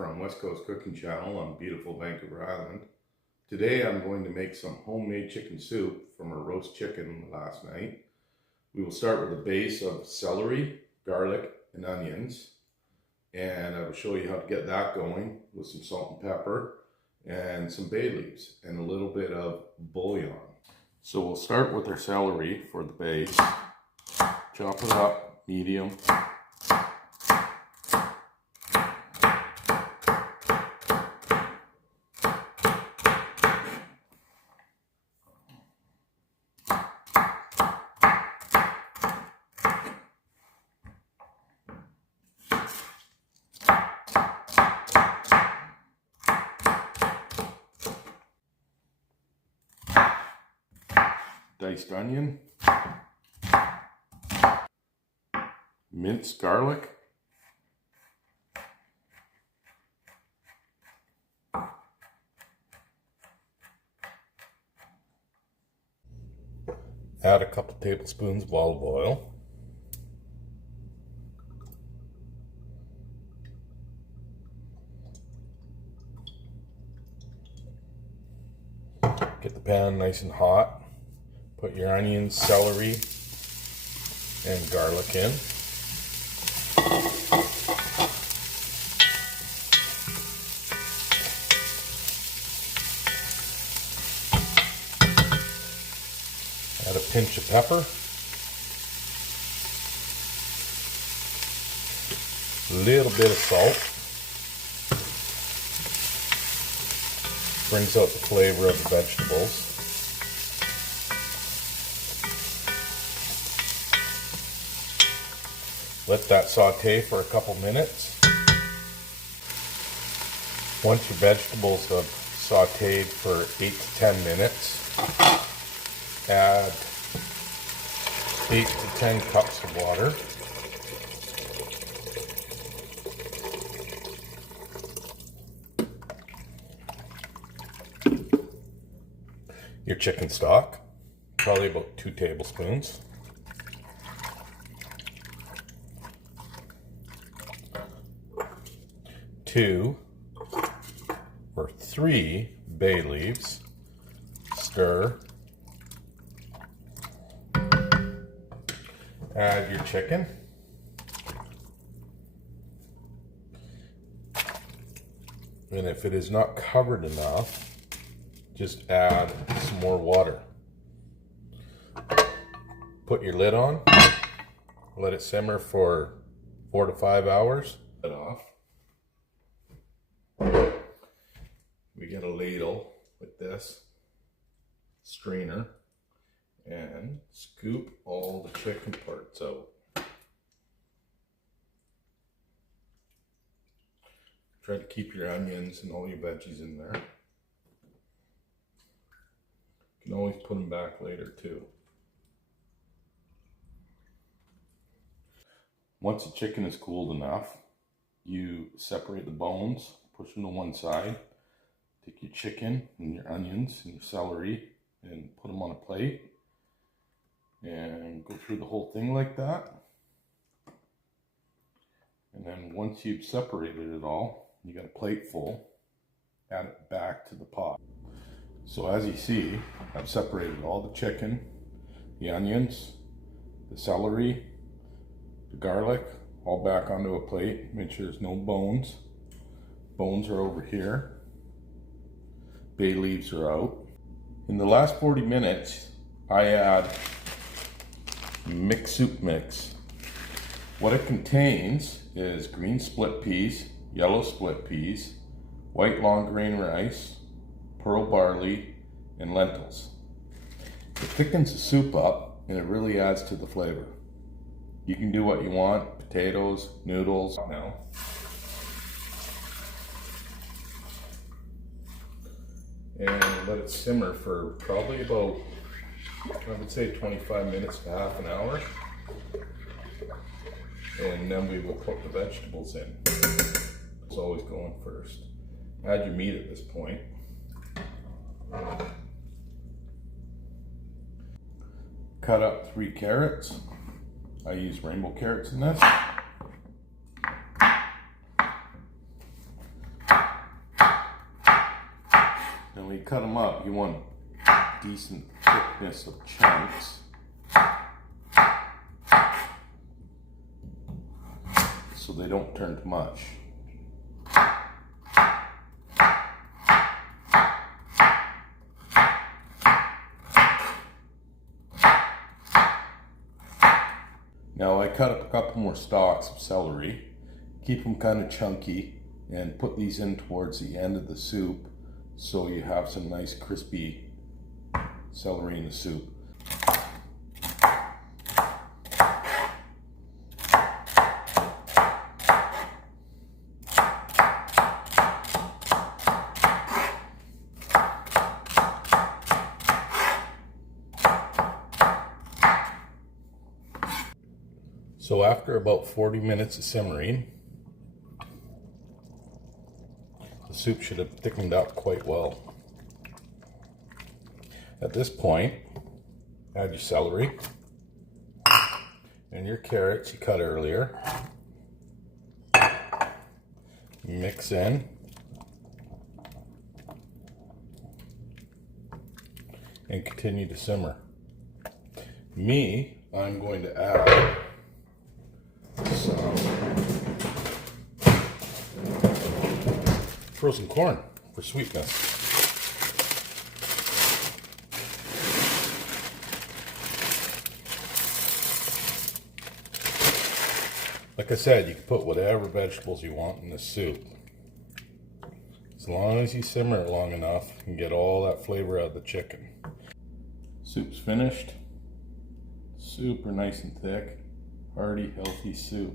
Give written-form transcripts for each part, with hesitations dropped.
from West Coast Cooking Channel on beautiful Vancouver Island. Today I'm going to make some homemade chicken soup from our roast chicken last night. We will start with a base of celery, garlic, and onions. And I will show you how to get that going with some salt and pepper and some bay leaves and a little bit of bouillon. So we'll start with our celery for the base. Chop it up, medium. Diced onion, minced garlic, add a couple tablespoons of olive oil, get the pan nice and hot. Put your onions, celery, and garlic in. Add a pinch of pepper. A little bit of salt. Brings out the flavor of the vegetables. Let that saute for a couple minutes. Once your vegetables have sauteed for 8 to 10 minutes, add 8 to 10 cups of water. Your chicken stock, probably about 2 tablespoons. 2 or 3 bay leaves, stir, add your chicken, and if it is not covered enough, just add some more water. Put your lid on, let it simmer for 4 to 5 hours. Lid off. We get a ladle with this strainer and scoop all the chicken parts out. Try to keep your onions and all your veggies in there. You can always put them back later too. Once the chicken is cooled enough, you separate the bones, push them to one side. Take your chicken and your onions and your celery and put them on a plate and go through the whole thing like that. And then once you've separated it all, you got a plate full, add it back to the pot. So as you see, I've separated all the chicken, the onions, the celery, the garlic, all back onto a plate. Make sure there's no bones. Bones are over here. Bay leaves are out. In the last 40 minutes, I add mixed soup mix. What it contains is green split peas, yellow split peas, white long grain rice, pearl barley, and lentils. It thickens the soup up and it really adds to the flavor. You can do what you want, potatoes, noodles. Now, and let it simmer for probably about, I would say 25 minutes to half an hour. And then we will put the vegetables in. It's always going first. Add your meat at this point. Cut up 3 carrots. I use rainbow carrots in this. Now when you cut them up, you want decent thickness of chunks. So they don't turn to mush. Now I cut up a couple more stalks of celery, keep them kind of chunky, and put these in towards the end of the soup so you have some nice crispy celery in the soup. So after about 40 minutes of simmering, the soup should have thickened up quite well. At this point, add your celery and your carrots you cut earlier. Mix in. And continue to simmer. I'm going to add some frozen corn for sweetness. Like I said, you can put whatever vegetables you want in this soup. As long as you simmer it long enough, you can get all that flavor out of the chicken. Soup's finished. Super nice and thick. Hearty, healthy soup.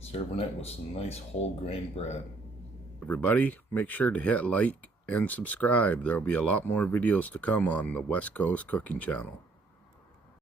Serving it with some nice whole grain bread. Everybody, make sure to hit like and subscribe. There'll be a lot more videos to come on the West Coast Cooking Channel.